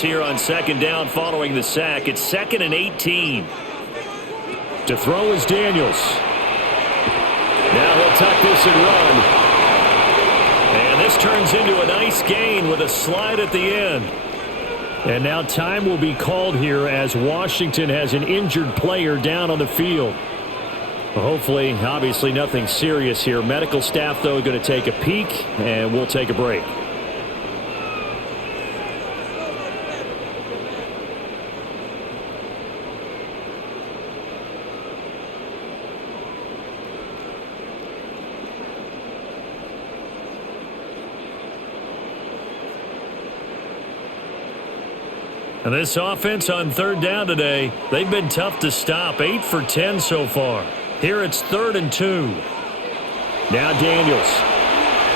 Here on second down following the sack. It's 2nd and 18. To throw is Daniels. Now he'll tuck this and run. And this turns into a nice gain with a slide at the end. And now time will be called here as Washington has an injured player down on the field. Well, hopefully, obviously nothing serious here. Medical staff, though, going to take a peek, and we'll take a break. And this offense on third down today, they've been tough to stop. 8 for 10 so far. Here it's 3rd and 2. Now Daniels.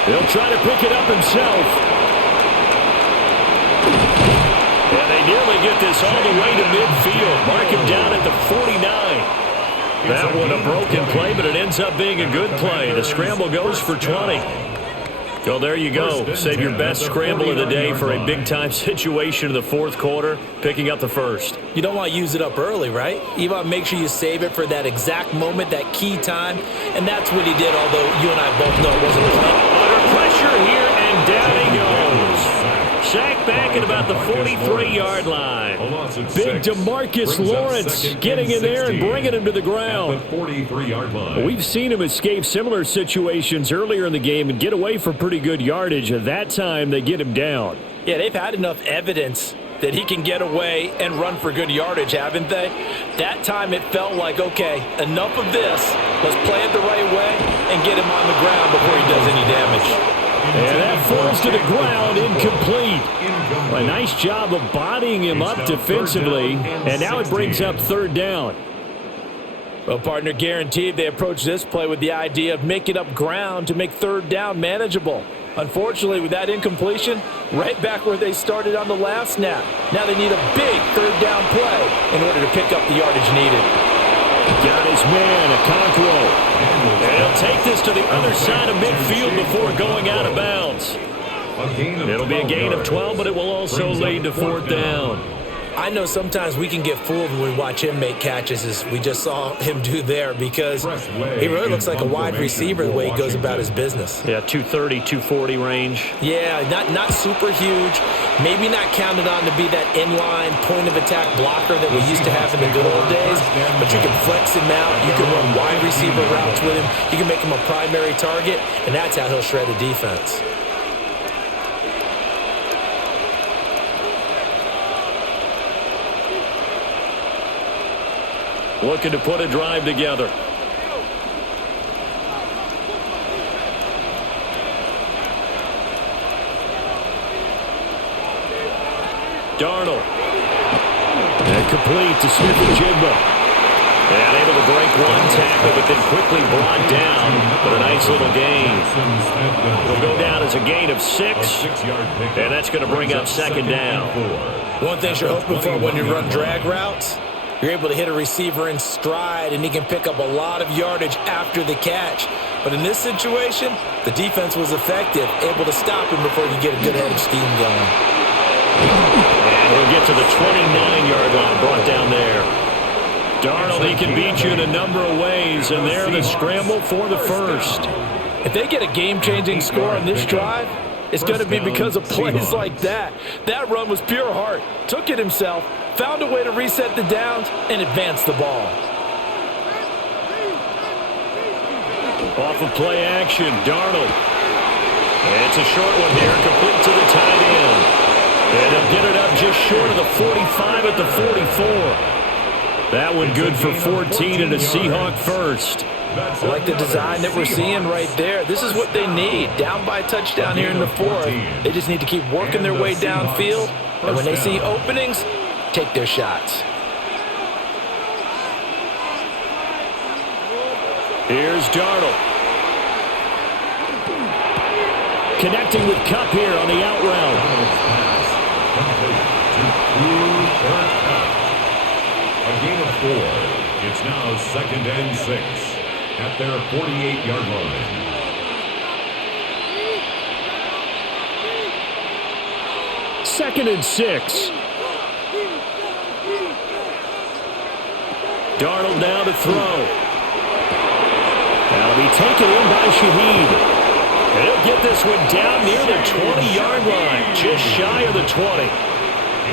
He'll try to pick it up himself. And they nearly get this all the way to midfield. Mark him down at the 49. That one a broken play, but it ends up being a good play. The scramble goes for 20. Well, there you go. Save your best scramble of the day for a big-time situation in the fourth quarter, picking up the first. You don't want to use it up early, right? You want to make sure you save it for that exact moment, that key time, and that's what he did, although you and I both know it wasn't planned. Under pressure here, and down he goes. Sacked back at about the 43-yard line. Big DeMarcus Lawrence getting in there and bringing him to the ground. We've seen him escape similar situations earlier in the game and get away for pretty good yardage. At that time, they get him down. Yeah, they've had enough evidence that he can get away and run for good yardage, haven't they? That time it felt like, okay, enough of this. Let's play it the right way and get him on the ground before he does any damage. And that falls to the ground, incomplete. A nice job of bodying him up defensively, and now it brings up 3rd down. Well, partner, guaranteed they approach this play with the idea of making up ground to make 3rd down manageable. Unfortunately, with that incompletion, right back where they started on the last snap. Now they need a big 3rd down play in order to pick up the yardage needed. Got his man, Okonkwo. And he'll take this to the other side of midfield before going out of bounds. It'll be a gain of 12, but it will also lead to 4th down. I know sometimes we can get fooled when we watch him make catches, as we just saw him do there, because he really looks like a wide receiver the way he goes about his business. Yeah, 230, 240 range. Yeah, not super huge. Maybe not counted on to be that inline point-of-attack blocker that we used to have in the good old days, but you can flex him out. You can run wide receiver routes with him. You can make him a primary target, and that's how he'll shred a defense. Looking to put a drive together. Darnold. And complete to Smith-Njigba. And able to break one tackle, but then quickly brought down. But a nice little gain. Will go down as a gain of 6. And that's going to bring up 2nd down. One thing you're hoping for when you run drag routes, you're able to hit a receiver in stride, and he can pick up a lot of yardage after the catch. But in this situation, the defense was effective, able to stop him before you get a good head of steam going. And he'll get to the 29-yard line, brought down there. Darnold, he can beat you in a number of ways, and there the scramble for the first. If they get a game-changing score on this drive, it's going to be because of plays like that. That run was pure heart. Took it himself, found a way to reset the downs, and advance the ball. Off of play action, Darnold. And it's a short one here, complete to the tight end. And he'll get it up just short of the 45 at the 44. That one good for 14 and a Seahawk first. I like the design that we're seeing right there. This is what they need. Down by a touchdown here in the 4th. They just need to keep working their way downfield. And when they see openings, take their shots. Here's Darnold. Connecting with Kupp here on the out route. A gain of 4. It's now 2nd and 6 at their 48-yard line. Second and 6. Darnold now to throw. That'll be taken in by Shaheed. And he'll get this one down near the 20-yard line, just shy of the 20.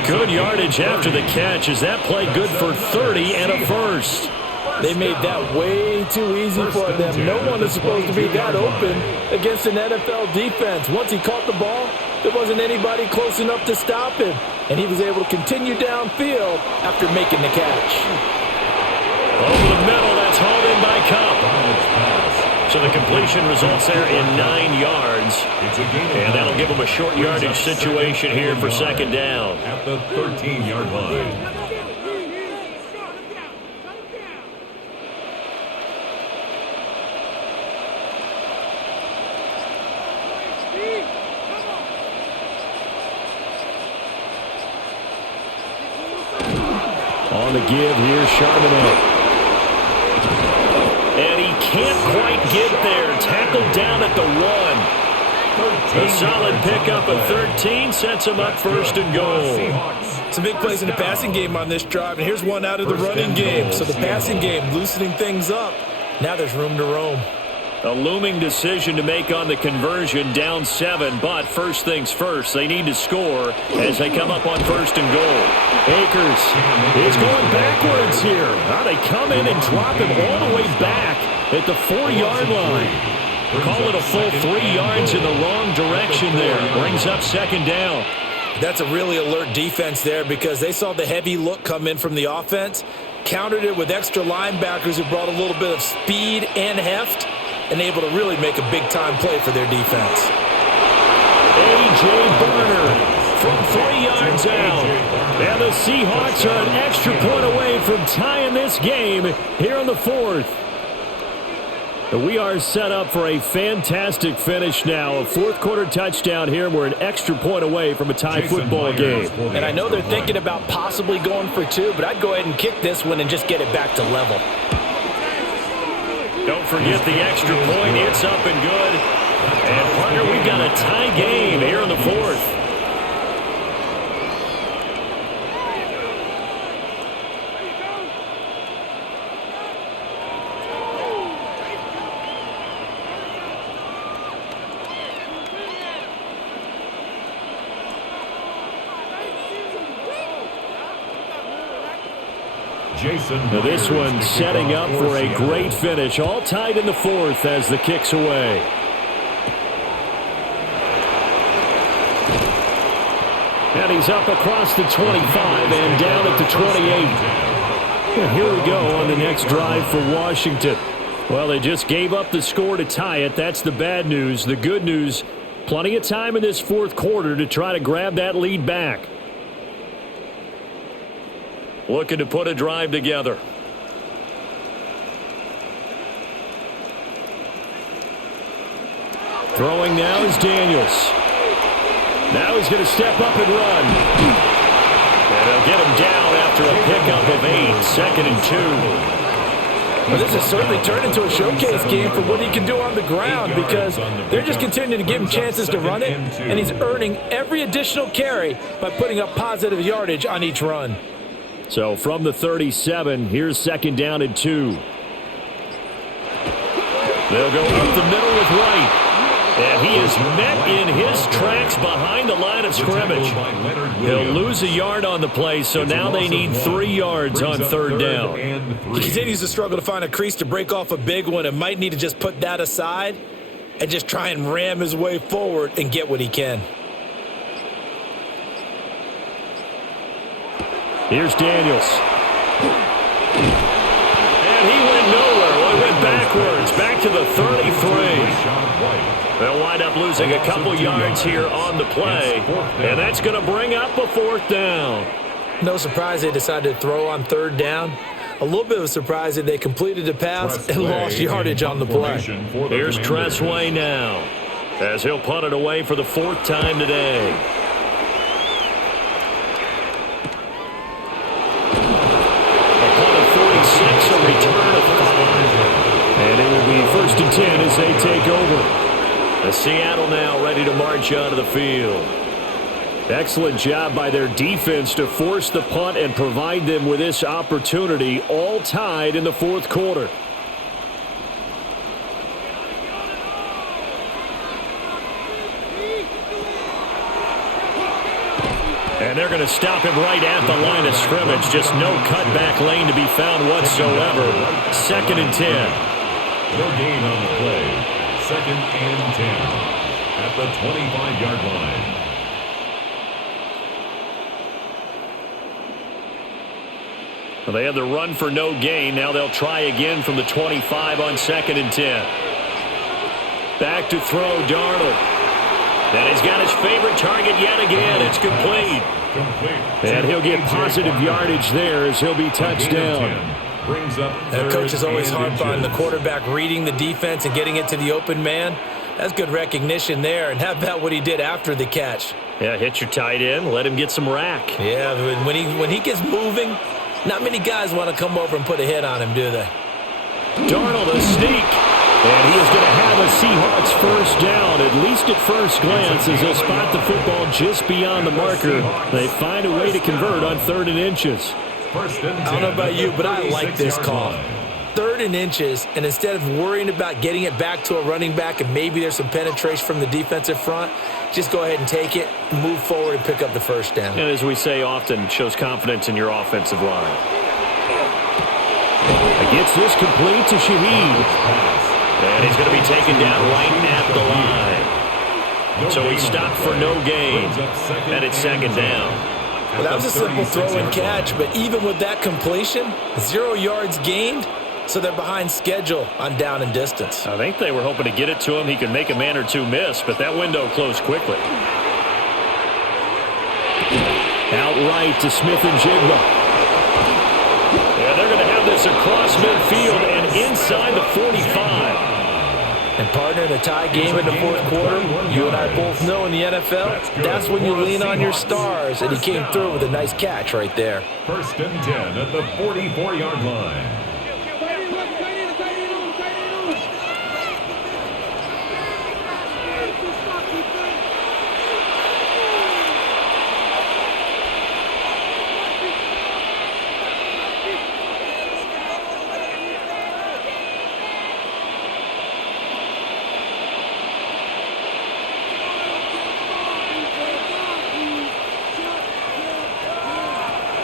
Good yardage after the catch. Is that play good for 30 and a first? They made that way too easy for them. No one is supposed to be that open against an NFL defense. Once he caught the ball, there wasn't anybody close enough to stop him. And he was able to continue downfield after making the catch. Over the middle, that's hauled in by Cup. So the completion results there in 9 yards. And that'll give them a short yardage situation here for 2nd down. At the 13-yard line. On the give here, Charbonnet. And he can't quite get there. Tackled down at the 1. A solid pickup of 13 sets him up 1st and goal. Some big plays in the passing game on this drive, and here's one out of the running game. So the passing game loosening things up. Now there's room to roam. A looming decision to make on the conversion, down 7, but first things first, they need to score as they come up on 1st and goal. Akers is going backwards here. Now they come in and drop him all the way back at the 4-yard line. Call it a full 3 yards in the wrong direction there. Brings up 2nd down. That's a really alert defense there because they saw the heavy look come in from the offense, countered it with extra linebackers who brought a little bit of speed and heft, and able to really make a big-time play for their defense. A.J. Barner from 3 yards out. And the Seahawks are an extra point away from tying this game here in the 4th. We are set up for a fantastic finish now. A 4th-quarter touchdown here. We're an extra point away from a tie football game. And I know they're thinking about possibly going for 2, but I'd go ahead and kick this one and just get it back to level. Don't forget the extra point. It's up and good. And, partner, we've got a tie game here in the 4th. Now this one setting up for a great finish. All tied in the 4th as the kick's away. And he's up across the 25 and down at the 28. And here we go on the next drive for Washington. Well, they just gave up the score to tie it. That's the bad news. The good news, plenty of time in this 4th quarter to try to grab that lead back. Looking to put a drive together. Throwing now is Daniels. Now he's going to step up and run. And they'll get him down after a pickup of 8, 2nd and 2. Well, this has certainly turned into a showcase game for what he can do on the ground because they're just continuing to give him chances to run it, and he's earning every additional carry by putting up positive yardage on each run. So from the 37, here's 2nd down and 2. They'll go up the middle with Wright. And he is met in his tracks behind the line of scrimmage. He'll lose a yard on the play, so now they need 3 yards on 3rd down. He continues to struggle to find a crease to break off a big one and might need to just put that aside and just try and ram his way forward and get what he can. Here's Daniels. And he went nowhere. Well, he went backwards, back to the 33. They'll wind up losing a couple yards here on the play, and that's going to bring up a 4th down. No surprise they decided to throw on 3rd down. A little bit of a surprise that they completed the pass and lost yardage on the play. Here's Tressway now, as he'll punt it away for the 4th time today. and 10 as they take over. The Seattle now ready to march onto the field. Excellent job by their defense to force the punt and provide them with this opportunity, all tied in the fourth quarter. And they're going to stop him right at the line of scrimmage. Just no cutback lane to be found whatsoever. 2nd and 10. No gain on the play. 2nd and 10 at the 25-yard line. Well, they had the run for no gain. Now they'll try again from the 25 on 2nd and 10. Back to throw, Darnold. And he's got his favorite target yet again. It's complete. And he'll get positive yardage there as he'll be touched down. The coach is always harp on the quarterback reading the defense and getting it to the open man. That's good recognition there. And how about what he did after the catch? Yeah, hit your tight end. Let him get some rack. Yeah, when he gets moving, not many guys want to come over and put a hit on him, do they? Darnold, a sneak. And he is going to have a Seahawks first down, at least at first glance, as they'll spot the football just beyond the marker. They find a way to convert on 3rd and inches. I don't know about you, but I like this call. 3rd and inches, and instead of worrying about getting it back to a running back and maybe there's some penetration from the defensive front, just go ahead and take it, move forward, and pick up the first down. And as we say often, it shows confidence in your offensive line. He gets this complete to Shaheed. And he's going to be taken down right at the line. So he stopped for no gain. And it's 2nd down. Well, that was a simple throw and catch, but even with that completion, 0 yards gained, so they're behind schedule on down and distance. I think they were hoping to get it to him. He could make a man or two miss, but that window closed quickly. Outright to Smith and Jigba. And they're going to have this across midfield and inside the 45. And partner, in a tie game in the fourth quarter, you and I both know in the NFL, that's when you lean on your stars, and he came through with a nice catch right there. 1st and 10 at the 44-yard line.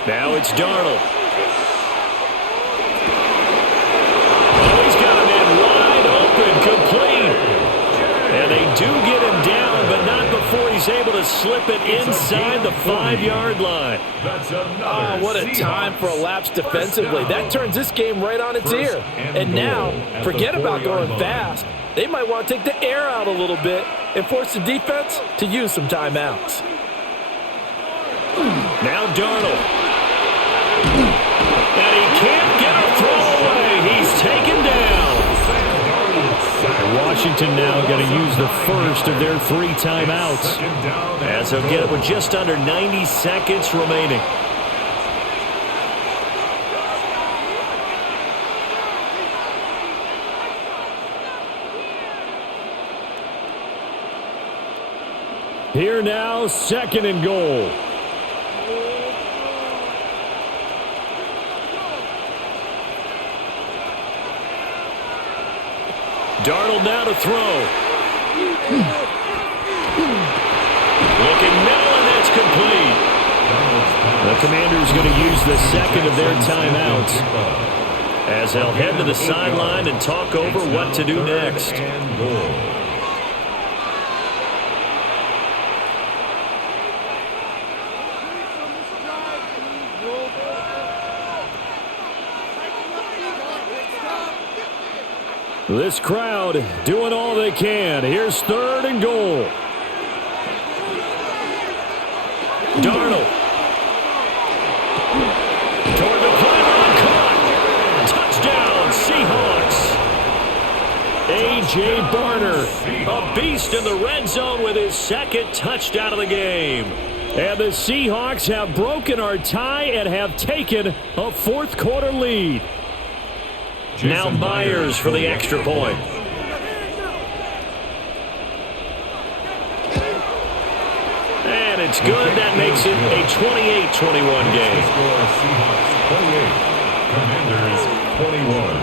Now it's Darnold. Oh, he's got him in wide open, complete. And they do get him down, but not before he's able to slip it inside the 5-yard line. Oh, what a time for a lapse defensively. That turns this game right on its ear. And now, forget about going fast. They might want to take the air out a little bit and force the defense to use some timeouts. Now Darnold. And he can't get a throw away. He's taken down. And Washington now going to use the first of their 3 timeouts, as they'll get it with just under 90 seconds remaining. Here now, 2nd and goal. Darnold now to throw. Looking middle, and that's complete. The Commanders going to use the 2nd of their timeouts, as they'll head to the sideline and talk over what to do next. This crowd doing all they can. Here's 3rd and goal. Darnold. Toward the pylon, caught. Touchdown, Seahawks. A.J. Barner, a beast in the red zone with his 2nd touchdown of the game. And the Seahawks have broken our tie and have taken a 4th quarter lead. Now Myers for the extra point. It's good. That makes it a 28-21 game. Seahawks 28, Commanders 21.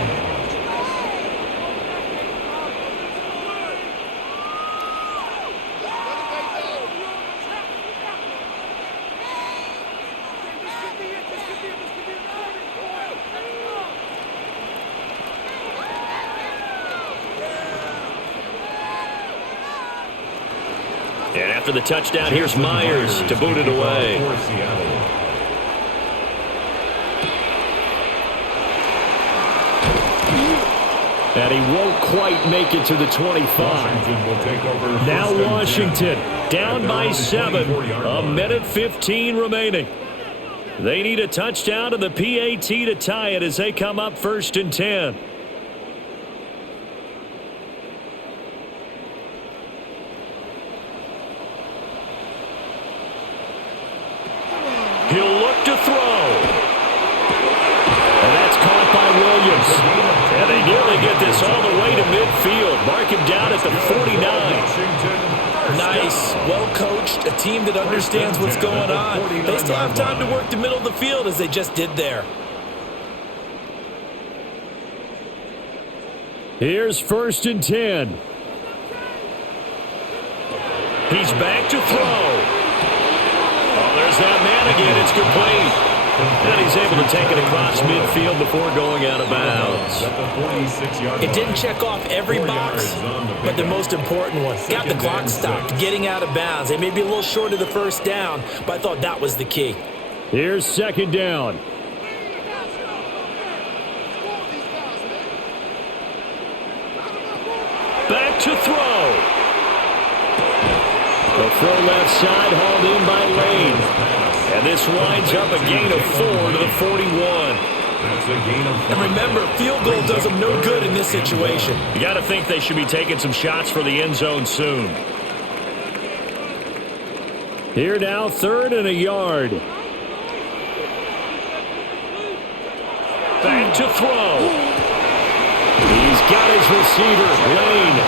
And after the touchdown, here's Myers to boot it away. And he won't quite make it to the 25. Now Washington down by 7. A minute 15 remaining. They need a touchdown to the PAT to tie it as they come up 1st and 10. He'll look to throw. And that's caught by Williams. And they nearly get this all the way to midfield. Mark him down at the 49. Nice. Well coached. A team that understands what's going on. They still have time to work the middle of the field as they just did there. Here's 1st and 10. He's back to throw. Oh, there's that man again. It's complete. And he's able to take it across midfield before going out of bounds. It didn't check off every box, but the most important one. Got the clock stopped, getting out of bounds. They may be a little short of the 1st down, but I thought that was the key. Here's 2nd down. Back to throw. The throw left side hauled in by Lane. And this winds up a gain of 4 to the 41. And remember, field goal does them no good in this situation. You got to think they should be taking some shots for the end zone soon. Here now, 3rd and a yard. Back to throw. He's got his receiver, Lane.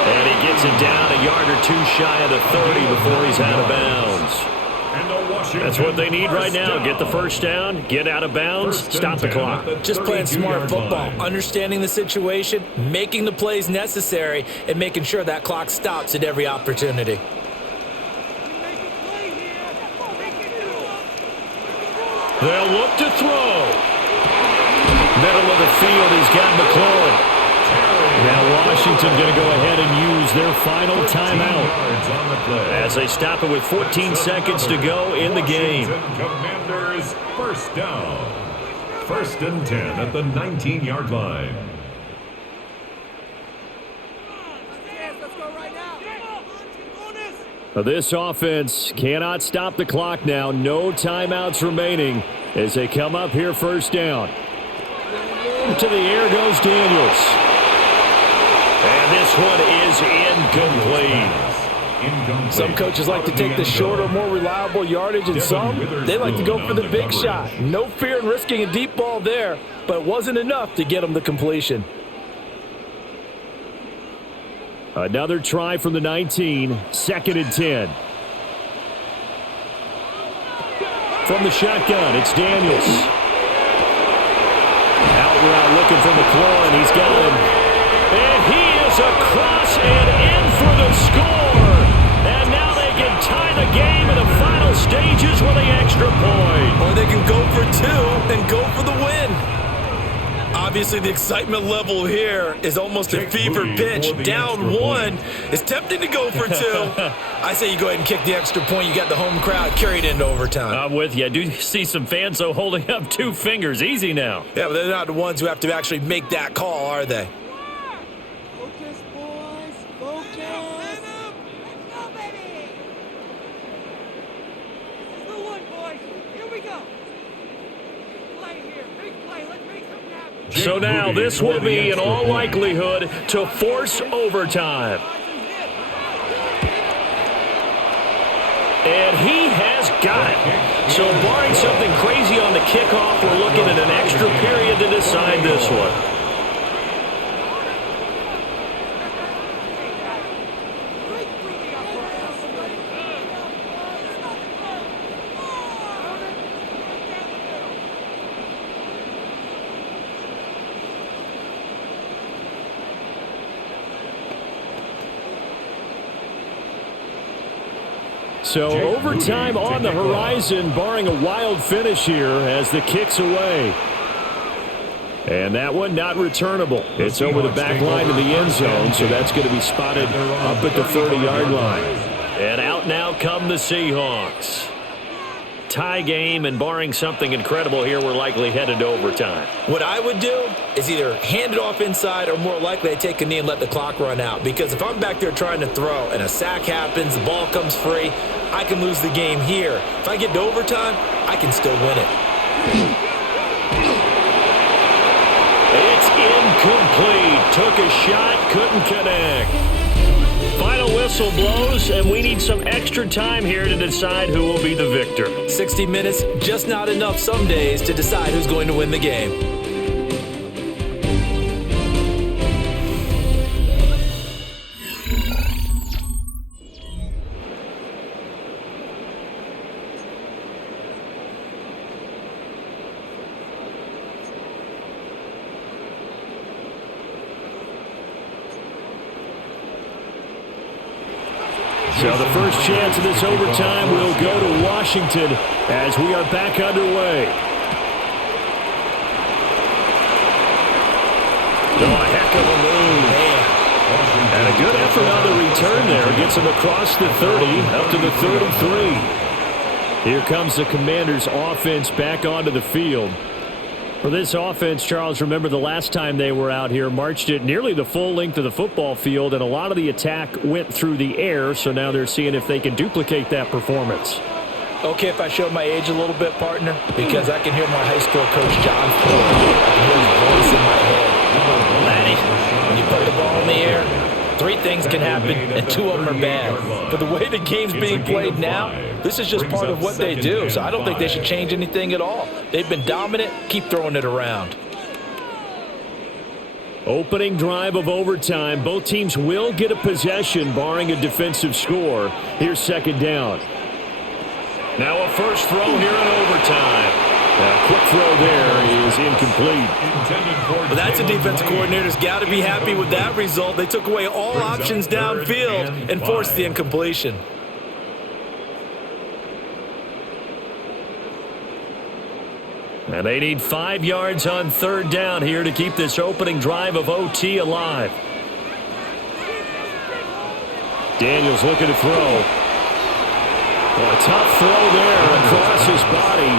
And he gets it down a yard or 2 shy of the 30 before he's out of bounds. That's what they need right now. Get the 1st down, get out of bounds, stop the clock. Just playing smart football, understanding the situation, making the plays necessary, and making sure that clock stops at every opportunity. They'll look to throw. Middle of the field, he's got McLaurin. Now Washington going to go ahead and use their final timeout as they stop it with 14 seconds to go in the game. Commanders 1st down. 1st and 10 at the 19-yard line. This offense cannot stop the clock now. No timeouts remaining as they come up here 1st down. To the air goes Daniels. And this one is incomplete. Some coaches like to take the shorter, more reliable yardage, and some, they like to go for the big shot. No fear in risking a deep ball there, but it wasn't enough to get them the completion. Another try from the 19, 2nd and 10. From the shotgun, it's Daniels. Out route looking for McLaurin. He's got him. And he is across and in for the score. And now they can tie the game in the final stages with the extra point. Or they can go for 2 and go for the win. Obviously, the excitement level here is almost a fever pitch. Down 1. It's tempting to go for 2. I say you go ahead and kick the extra point. You got the home crowd carried into overtime. I'm with you. I do see some fans, though, holding up 2 fingers. Easy now. Yeah, but they're not the ones who have to actually make that call, are they? Focus, boys. Focus. Let's go, baby. This is the one, boys. Here we go. Big play here. Big play. Let's make something happen. So now this will be, in all likelihood, to force overtime. And he has got it. So barring something crazy on the kickoff, we're looking at an extra period to decide this one. So overtime on the horizon, barring a wild finish here as the kick's away. And that one not returnable. It's over the back line of the end zone, so that's going to be spotted up at the 30-yard line. And out now come the Seahawks. Tie game, and barring something incredible here, we're likely headed to overtime. What I would do is either hand it off inside or more likely I take a knee and let the clock run out. Because if I'm back there trying to throw and a sack happens, the ball comes free, I can lose the game here. If I get to overtime, I can still win it. It's incomplete. Took a shot, couldn't connect. Final whistle blows, and we need some extra time here to decide who will be the victor. 60 minutes, just not enough some days to decide who's going to win the game. So the first chance of this overtime will go to Washington as we are back underway. Oh, a heck of a move. Man. And a good effort on the return there. Gets him across the 30 up to the 33. Here comes the Commanders' offense back onto the field. For this offense, Charles, remember the last time they were out here, marched it nearly the full length of the football field, and a lot of the attack went through the air, so now they're seeing if they can duplicate that performance. Okay, if I show my age a little bit, partner, because I can hear my high school coach, John Ford. I can hear his voice in my head. Laddie, when you put the ball in the air, 3 things can happen, and 2 of them are bad. But the way the game's being played now, this is just part of what they do, so I don't think they should change anything at all. They've been dominant. Keep throwing it around. Opening drive of overtime. Both teams will get a possession, barring a defensive score. Here's second down. Now a first throw here in overtime. A quick throw there is incomplete. Well, that's a defense coordinator's got to be happy with that result. They took away all options downfield and forced the incompletion. And they need 5 yards on third down here to keep this opening drive of OT alive. Daniels looking to throw. Well, a tough throw there across his body.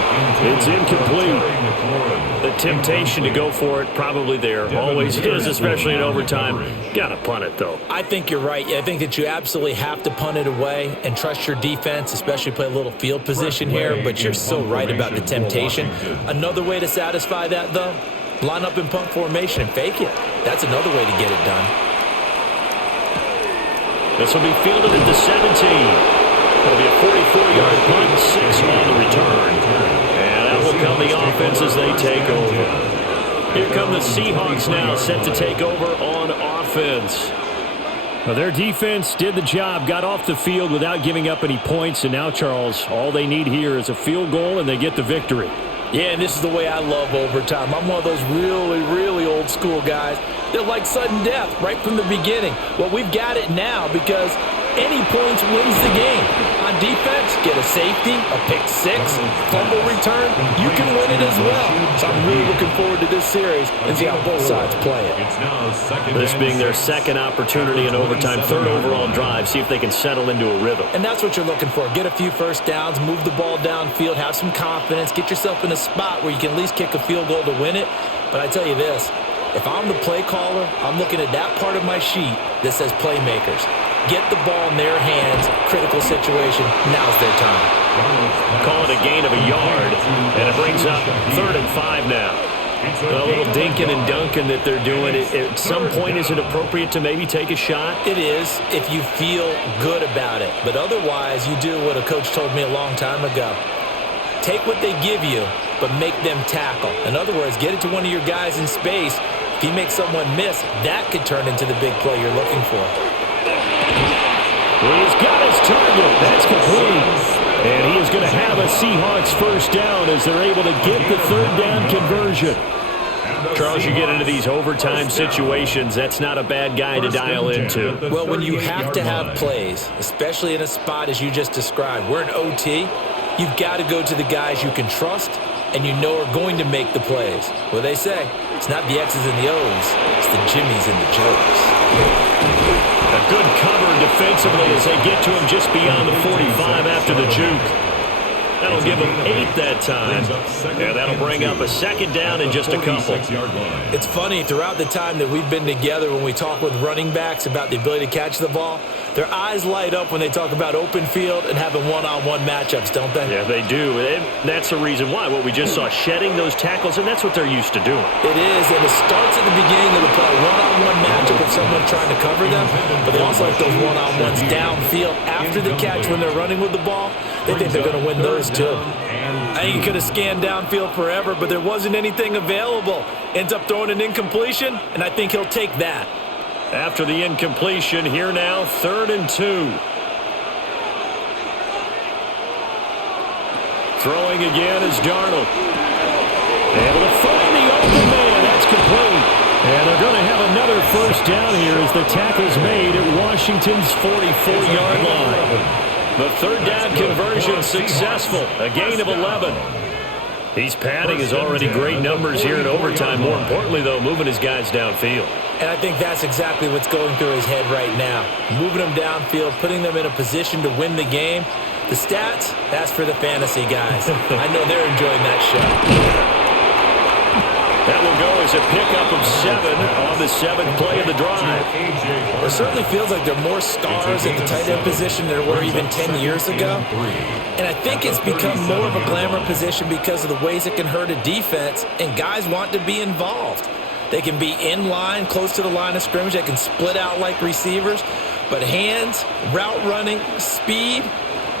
It's incomplete. The temptation to go for it probably there. Always is, especially in overtime. Got to punt it, though. I think you're right. I think that you absolutely have to punt it away and trust your defense, especially play a little field position here. But you're so right about the temptation. Another way to satisfy that, though, line up in punt formation and fake it. That's another way to get it done. This will be fielded at the 17. It'll be a 44-yard punt, 6 on the return. And out will come the offense as they take over. Here come the Seahawks now, set to take over on offense. Well, their defense did the job, got off the field without giving up any points. And now, Charles, all they need here is a field goal, and they get the victory. Yeah, and this is the way I love overtime. I'm one of those really, really old school guys. They're like sudden death right from the beginning. Well, we've got it now because any points wins the game. On defense, get a safety, a pick 6, fumble return, you can win it as well. So I'm really looking forward to this series and see how both sides play it. This being their second opportunity in overtime, 3rd overall drive, see if they can settle into a rhythm. And that's what you're looking for. Get a few first downs, move the ball downfield, have some confidence, get yourself in a spot where you can at least kick a field goal to win it. But I tell you this, if I'm the play caller, I'm looking at that part of my sheet that says playmakers. Get the ball in their hands, critical situation, now's their time. Call it a gain of a yard, and it brings up 3rd and 5 now. A little dinking and dunking that they're doing. At some point, is it appropriate to maybe take a shot? It is, if you feel good about it. But otherwise, you do what a coach told me a long time ago. Take what they give you, but make them tackle. In other words, get it to one of your guys in space. If you make someone miss, that could turn into the big play you're looking for. He's got his target. That's complete. And he is going to have a Seahawks first down as they're able to get the 3rd down conversion. Charles, you get into these overtime situations, that's not a bad guy to dial into. Well, when you have to have plays, especially in a spot as you just described, we're in OT, you've got to go to the guys you can trust and you know are going to make the plays. Well, they say, it's not the X's and the O's, it's the Jimmies and the Joes. A good cover defensively as they get to him just beyond the 45 after the juke. That'll give him 8 that time. Yeah, that'll bring up a second down in just a couple. It's funny, throughout the time that we've been together, when we talk with running backs about the ability to catch the ball, their eyes light up when they talk about open field and having one-on-one matchups, don't they? Yeah, they do. And that's the reason why. What we just saw, shedding those tackles, and that's what they're used to doing. It is, and it starts at the beginning of the play. One-on-one matchup with someone trying to cover them, but they also like those one-on-ones downfield after the catch when they're running with the ball. They think they're going to win those too. I think he could have scanned downfield forever, but there wasn't anything available. Ends up throwing an incompletion, and I think he'll take that. After the incompletion, here now, 3rd and 2. Throwing again is Darnold. Able to find the open man. That's complete. And they're going to have another first down here as the tackle's made at Washington's 44-yard line. The 3rd down conversion successful. A gain of 11. He's padding his already great numbers here in overtime. More importantly, though, moving his guys downfield. And I think that's exactly what's going through his head right now. Moving them downfield, putting them in a position to win the game. The stats, that's for the fantasy guys. I know they're enjoying that show. That will go as a pickup of 7 on the 7th play of the drive. It certainly feels like there are more stars at the tight end position than there were even 10 years ago. And I think it's become more of a glamour position because of the ways it can hurt a defense, and guys want to be involved. They can be in line, close to the line of scrimmage. They can split out like receivers. But hands, route running, speed,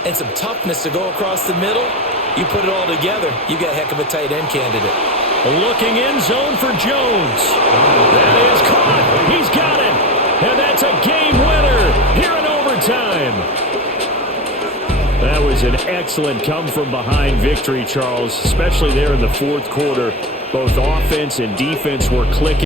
and some toughness to go across the middle, you put it all together, you got a heck of a tight end candidate. Looking in zone for Jones. That is caught. He's got it. And that's a game winner here in overtime. That was an excellent come-from-behind victory, Charles, especially there in the 4th quarter. Both offense and defense were clicking.